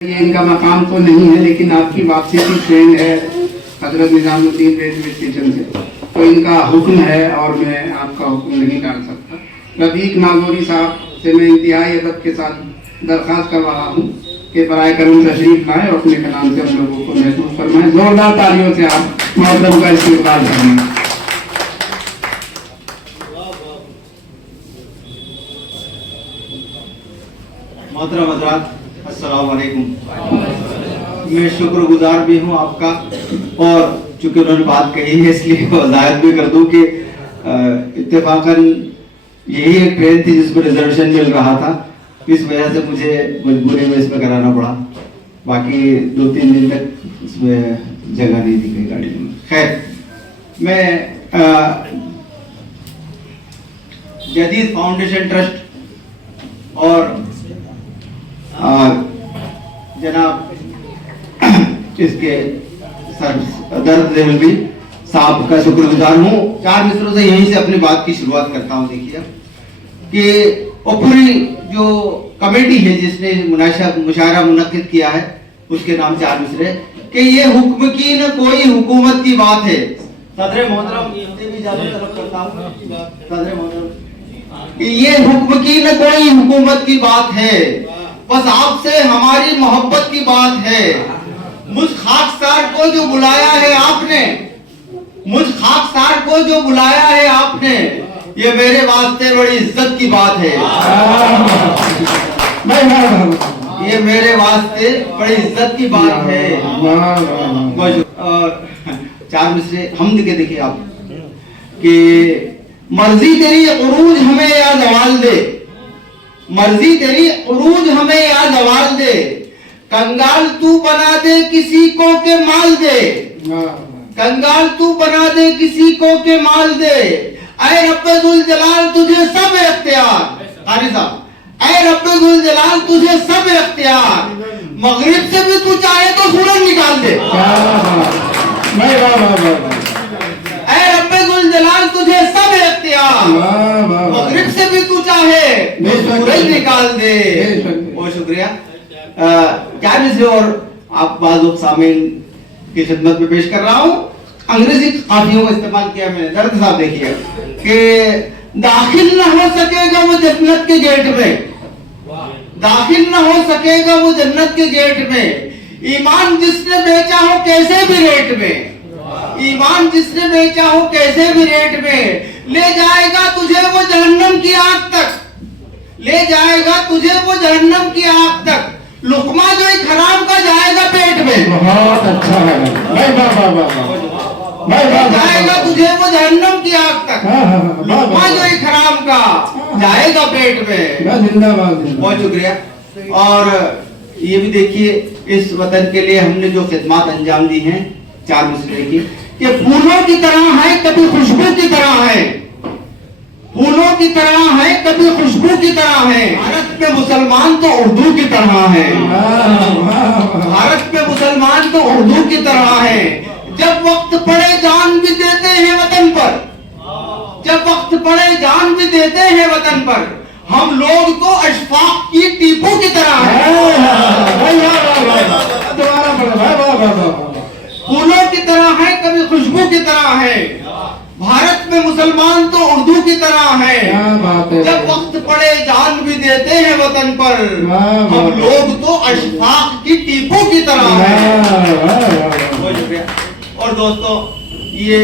ये इनका मकाम तो नहीं है, लेकिन आपकी वापसी की ट्रेन है हजरत निजामुद्दीन रेलवे स्टेशन से, तो इनका हुक्म है और मैं आपका हुक्म नहीं टाल सकता। रफीक नागौरी साहब से मैं इंतहाई अदब के साथ दरख्वास्त कर रहा हूँ कि बराए करम तशरीफ लाएं और अपने कलाम से हम लोगों को महसूस फरमाएं। जोरदार तालियों से आप मोहतरम का इस्तेमाल करें। मोहतरम हज़रात, अस्सलाम वालेकुम। मैं शुक्रगुजार भी हूँ आपका, और चूंकि उन्होंने बात कही है इसलिए वज़ाहत भी कर दूँ कि इत्तेफाकन यही एक ट्रेन थी जिसको रिजर्वेशन मिल रहा था, इस वजह से मुझे मजबूरी में इसमें कराना पड़ा। बाकी 2-3 दिन तक इसमें जगह नहीं थी कहीं गाड़ी में। खैर, मैं जदीद फाउंडेशन ट्रस्ट और जनाब इसके सदर देवलवी साहब का शुक्रगुजार हूँ। 4 मिसरों से यहीं से अपनी बात की शुरुआत करता हूँ। देखिए कि पूरी जो कमेटी है जिसने मुशायरा मुनक्किद किया है, उसके नाम 4 मिसरे कि ये हुक्म की न कोई हुकूमत की बात है। सदर मोहतरम से भी इजाजत तलब करता हूँ। सदर मोहतरम कि ये हुक्म की न कोई हुकूमत की बात है, बस आपसे हमारी मोहब्बत की बात है। मुझ खाकसार को जो बुलाया है आपने, मुझ खाकसार को जो बुलाया है आपने, ये मेरे वास्ते बड़ी इज्जत की बात है। ये मेरे वास्ते बड़ी इज्जत की बात है। और 4 मिसरे हमद के देखिए आप कि मर्जी तेरी उरूज हमें या जवाल दे, मर्जी तेरी उरूज हमें या जवाल दे, कंगाल तू बना दे किसी को के माल दे, कंगाल तू बना दे किसी को के माल दे। ऐ रब्बे जुल जलाल तुझे सब इख्तियार, कारी साहब, ऐ रब्बे जुल जलाल तुझे सब इख्तियार, मगरिब से भी तू चाहे तो सूरज निकाल दे। ऐ रब्बे जुल जलाल तुझे सब इख्तियार, मगरिब से भी तू चाहे तो सूरज निकाल दे। बहुत शुक्रिया। क्या मिसरे और आप बाज़ सामीन की खिदमत में पेश कर रहा हूँ। अंग्रेजी काफियों का इस्तेमाल किया मैंने। दर्द साहब देखिए कि दाखिल न हो सकेगा वो जन्नत के गेट में, दाखिल न हो सकेगा वो जन्नत के गेट में, ईमान जिसने बेचा हो कैसे भी रेट में, ईमान जिसने बेचा हो कैसे भी रेट में, ले जाएगा तुझे वो जहन्नम की आग तक, ले जाएगा तुझे वो जहन्नम की आग तक, लुकमा जो एक हराम का जाएगा पेट में। बहुत अच्छा है, जाएगा तुझे वो जहन्नम की आग तक, लुकमा जो एक हराम का जाएगा पेट में। जिंदाबाद। बहुत शुक्रिया। और ये भी देखिए इस वतन के लिए हमने जो खिदमत अंजाम दी हैं 4 मिसरे की, कि फूलों की तरह है कभी खुशबू की तरह है, फूलों की तरह है कभी खुशबू की तरह है। भारत में मुसलमान तो उर्दू की तरह है, भारत में मुसलमान तो उर्दू की तरह है। जब वक्त पड़े जान भी देते हैं वतन पर, जब वक्त पड़े जान भी देते हैं वतन पर, हम लोग तो अशफाक की टीपू की तरह हैं। फूलों की तरह है कभी खुशबू की तरह है, भारत में मुसलमान तो उर्दू की तरह है। जब वक्त पड़े जान भी देते हैं वतन पर, हम लोग तो अशफाक की टीपू की तरह हैं। और दोस्तों, ये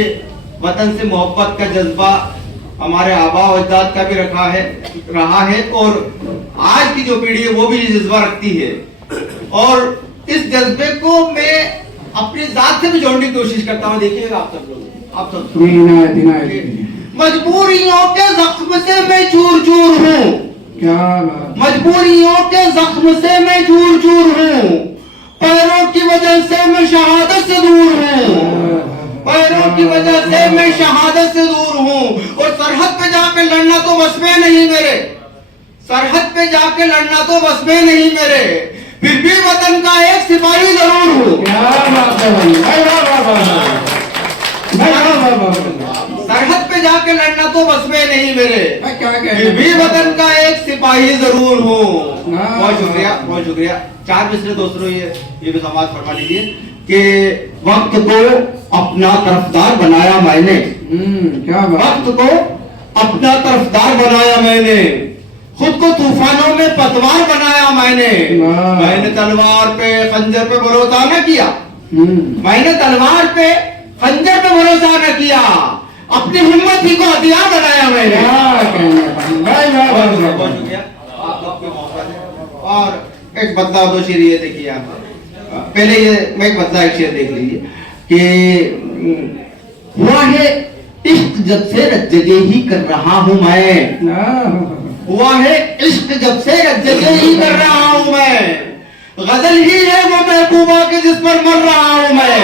वतन से मोहब्बत का जज्बा हमारे आबा और अजदाद का भी रहा है, और आज की जो पीढ़ी है वो भी ये जज्बा रखती है। और इस जज्बे को मैं अपनी जात से भी जोड़ने की कोशिश करता हूँ। देखिएगा आप सब लोग, आप सब मजबूरियों के जख्म से मैं चूर चूर हूँ, मजबूरियों के जख्म से मैं चूर चूर हूँ, पैरों की वजह से मैं शहादत से दूर हूँ, पैरों की वजह से मैं शहादत से दूर हूँ। और सरहद पे जाके लड़ना तो बस में नहीं मेरे, सरहद पे जाके लड़ना तो बस में नहीं मेरे, फिर भी वतन का एक सिपाही जरूर हूँ। सरहद पे जाके लड़ना तो बस में नहीं मेरे, फिर भी वतन का एक सिपाही जरूर हूँ। बहुत शुक्रिया, बहुत शुक्रिया। चार मिसरे दोस्तों ये भी समाज फरमा लीजिए कि वक्त को अपना तरफदार बनाया मैंने। क्या बात। वक्त को अपना तरफदार बनाया मैंने, खुद को तूफानों में पतवार बनाया मैंने। मैंने तलवार पे खंजर पे भरोसा न किया, मैंने तलवार पे खंजर पे भरोसा न किया, अपनी हिम्मत ही को हथियार बनाया मैंने। और एक बदलाव दो शेर ये देखिए आप, पहले ये मैं एक बदला एक शेर देख लीजिए कि हुआ है इश्क जब से रज्जगे ही कर रहा हूं मैं। हुआ है इश्क जब से रज्जगे ही कर रहा हूं मैं, गजल ही है वो महबूबा के जिस पर मर रहा हूं मैं।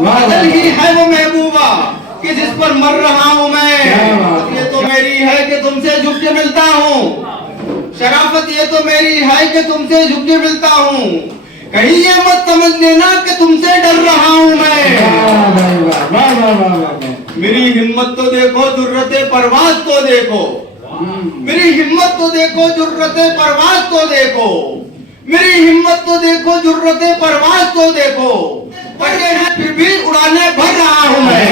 गजल ही है वो महबूबा कि जिस पर मर रहा हूं मैं। ये तो मेरी है कि तुमसे झुक के मिलता हूँ, शराफत ये तो मेरी है कि तुमसे झुक के मिलता हूँ, कहीं ये मत समझ लेना कि तुमसे डर रहा हूँ मैं। मेरी हिम्मत तो देखो, जुर्रते परवाज तो देखो, मेरी हिम्मत तो देखो, जुर्रते परवाज तो देखो, मेरी हिम्मत तो देखो, जुर्रते परवाज तो देखो, पटे हैं फिर भी उड़ाने भर रहा हूँ मैं।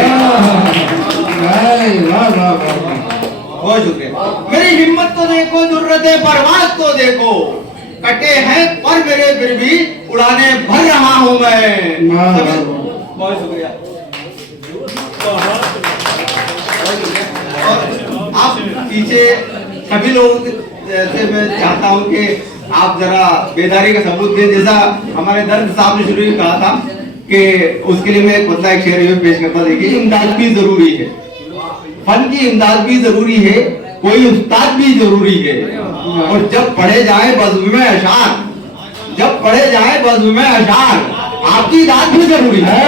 बहुत शुक्रिया। मेरी हिम्मत तो देखो, जुर्रते परवाज तो देखो, कटे हैं पर मेरे फिर भी उड़ाने भर रहा हूँ मैं। बहुत शुक्रिया। और आप पीछे सभी लोगों से मैं चाहता हूँ कि आप जरा बेदारी का सबूत दें, जैसा हमारे दर्द साहब ने शुरू में कहा था कि उसके लिए मैं एक बदला एक शेर पेश करता। देखिए, इमदाद भी जरूरी है, फन की इमदाद भी जरूरी है, कोई उस्ताद भी जरूरी है, और जब पढ़े जाए बज़्म में अशार, जब पढ़े जाए बज़्म में अशार, आपकी दाद भी जरूरी है।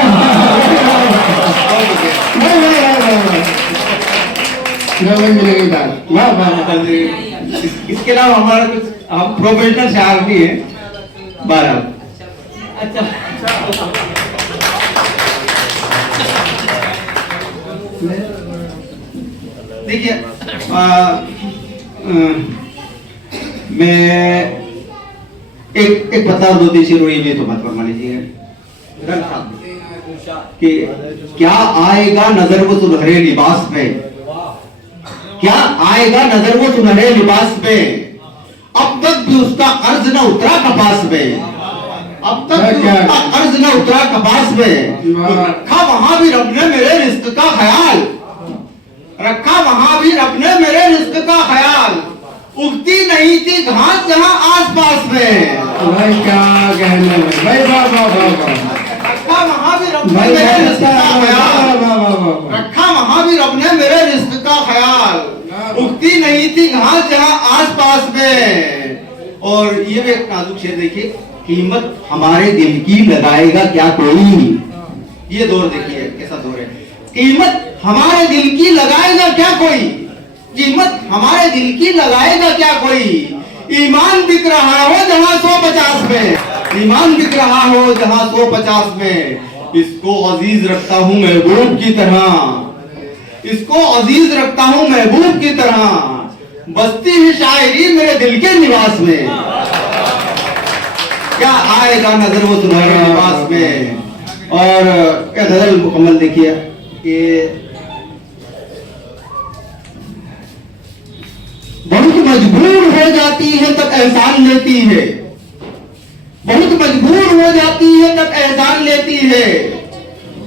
इसके अलावा हमारा कुछ हम प्रोफेशनल शायर भी है 12। अच्छा, देखिए मैं एक बता दो तीसरी रोई में तो मत फरमा लीजिएगा कि क्या आएगा नजर वो सुनहरे लिबास में, क्या आएगा नजर वो सुनहरे लिबास में, अब तक भी उसका कर्ज न उतरा कपास में, अब तक भी उसका कर्ज न उतरा कपास में, रखा वहां भी रब ने मेरे रिस्क का ख्याल, रखा वहां भी रब ने मेरे रिस्क का ख्याल, उगती नहीं थी घास जहां आसपास में। भाई क्या कहने में भाई, रखा वहां भी रब ने मेरे रिस्क का ख्याल, रखा वहां भी रब ने मेरे रिस्क का ख्याल, उगती नहीं थी घास जहां आसपास में। और ये भी एक नाजुक शेर देखिए, कीमत हमारे दिल की लगाएगा क्या कोई, ये दौर देखिए कैसा दौर है, कीमत हमारे दिल की लगाएगा क्या कोई, कीमत हमारे दिल की लगाएगा क्या कोई, ईमान बिक रहा हो जहां 150 में, ईमान बिक रहा हो जहां 150 में, इसको अजीज रखता हूं महबूब की तरह, इसको अजीज रखता हूं महबूब की तरह, बसती है शायरी मेरे दिल के निवास में, क्या आएगा नजर वो तुम्हारे निवास में। और क्या नजर मुकम्मल देखिए कि बहुत मजबूर हो जाती है तब एहसान लेती है, बहुत मजबूर हो जाती है तब एहसान लेती है,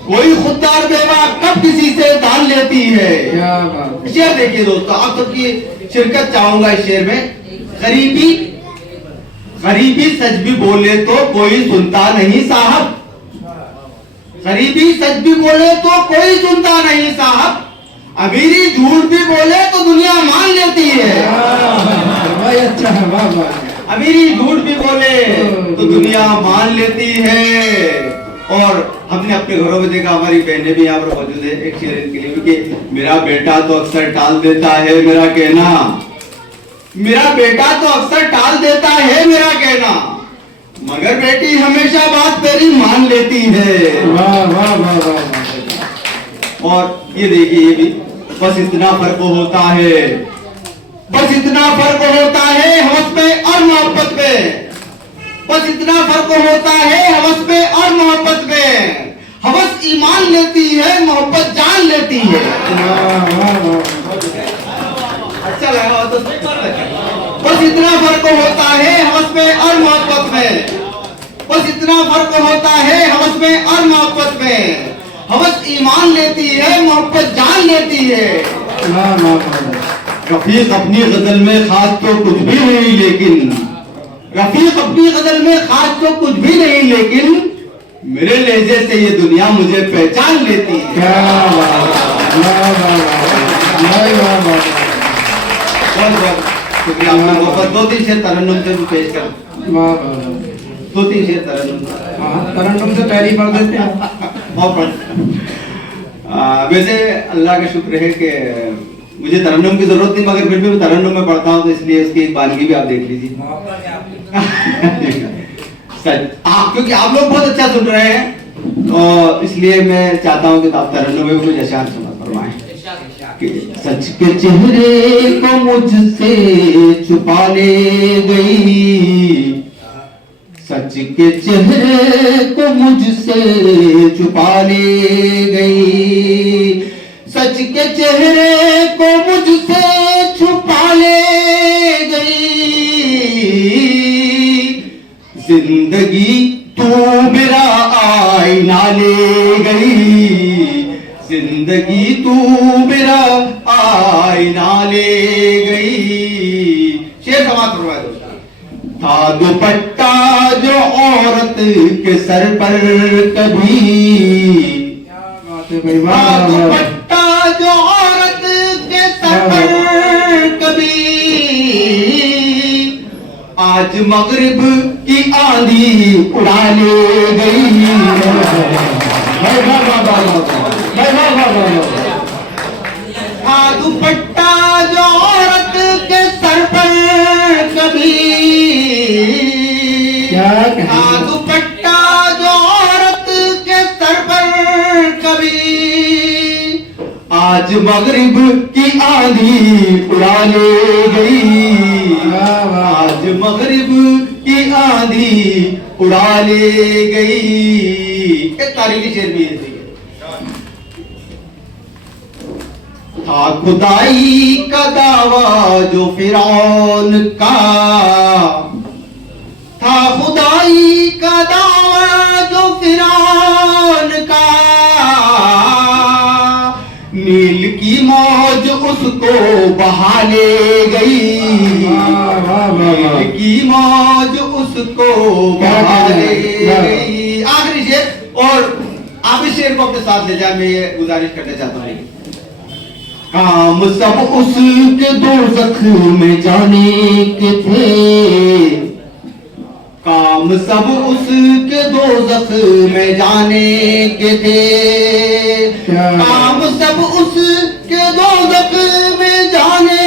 कोई खुददार बेवा कब किसी से दान लेती है। शेर देखिए दोस्तों, आप सबकी शिरकत चाहूंगा इस शेर में। गरीबी गरीबी सच भी बोले तो कोई सुनता नहीं साहब, गरीबी सच भी बोले तो कोई सुनता नहीं साहब, अमीरी झूठ भी बोले तो दुनिया मान लेती है। अच्छा है, वाह वाह। अमीरी झूठ भी बोले तो दुनिया मान लेती है। और हमने अपने घरों में देखा, हमारी बहनें भी यहाँ पर मौजूद है, एक शेर इनके लिए कि मेरा बेटा तो अक्सर टाल देता है मेरा कहना, मेरा बेटा तो अक्सर टाल देता है मेरा कहना, मगर बेटी हमेशा बात तेरी मान लेती है। वाह वाह वाह वाह। और ये देखिए, ये भी बस इतना फर्क होता है, बस इतना फर्क होता है हवस में और मोहब्बत में। बस इतना फर्क होता है हवस में और मोहब्बत में। हवस ईमान लेती है, मोहब्बत जान लेती है। अच्छा लगा तो। बस इतना फर्क होता है हवस में और मोहब्बत में। बस इतना फर्क होता है हवस में और मोहब्बत में। हवस ईमान लेती है, मोहब्बत जान लेती है। रफीक अपनी गजल में खास तो कुछ भी नहीं लेकिन, रफीक अपनी गजल में खास तो कुछ भी नहीं लेकिन, मेरे लहजे से ये दुनिया मुझे पहचान लेती है। बहुत बहुत शुक्रिया आपका। मोहब्बत 2-3 शेर तरन्नुम से भी पेश कर। 2-3 शेर तरन्नुम। तरन्नुम से पहली पढ़ देते हैं। वैसे अल्लाह का शुक्र है कि मुझे तरन्नुम की जरूरत नहीं, मगर फिर भी मैं तरन्नुम में पढ़ता हूँ, तो इसलिए उसकी एक बानगी भी आप देख लीजिए। क्योंकि आप लोग बहुत अच्छा सुन रहे हैं, तो इसलिए मैं चाहता हूँ कि आप तरन्नुम में कुछ अशार सुना फरमाएं। सच के चेहरे को मुझसे छुपा ले गई, सच के चेहरे को मुझसे छुपा ले गई, सच के चेहरे को मुझसे छुपा ले गई। जिंदगी तू मेरा आईना ले गई, जिंदगी तू मेरा आईना ले गई। शेर समाप्त करवा दो। था दुपट्टा जो औरत के सर पर कभी, दुपट्टा जो औरत के सर पर कभी, आज मगरिब की आंधी उड़ा ले गई। दुपट्टा जो औरत के सर पर कभी, दुपट्टा जो औरत के सर पर कभी, आज मगरिब की आंधी उड़ा ले गई, आज मगरिब की आंधी उड़ा ले गई। एक तारीखी शेर भी है। था खुदाई का दावा जो फिरौन का, था खुदाई का दावा जो फिरौन का, नील की मौज उसको बहा ले गई, नील की मौज उसको बहा ले गई। आखिरी शेर, और आप इस शेर को अपने साथ ले जाए, मैं ये गुजारिश करना चाहता हूँ। काम सब उसके दोज़ख में जाने के थे, काम सब उसके दोज़ख में जाने के थे, काम सब उसके दोज़ख में जाने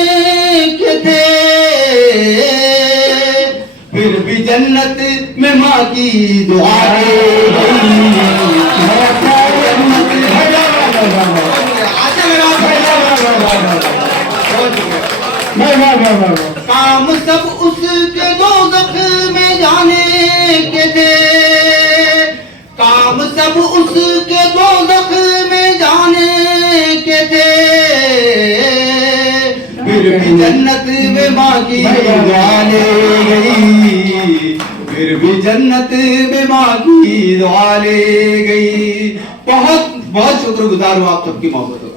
के थे, फिर भी जन्नत में माँ की दुआ ले गई। काम सब उसके दोज़ख में जाने के थे, काम सब उसके दोज़ख में जाने के थे, फिर भी जन्नत में माँ की दुआ ले गई, फिर भी जन्नत में माँ की दुआ ले गई। बहुत बहुत शुक्रगुजार हूँ आप सबकी मोहब्बत।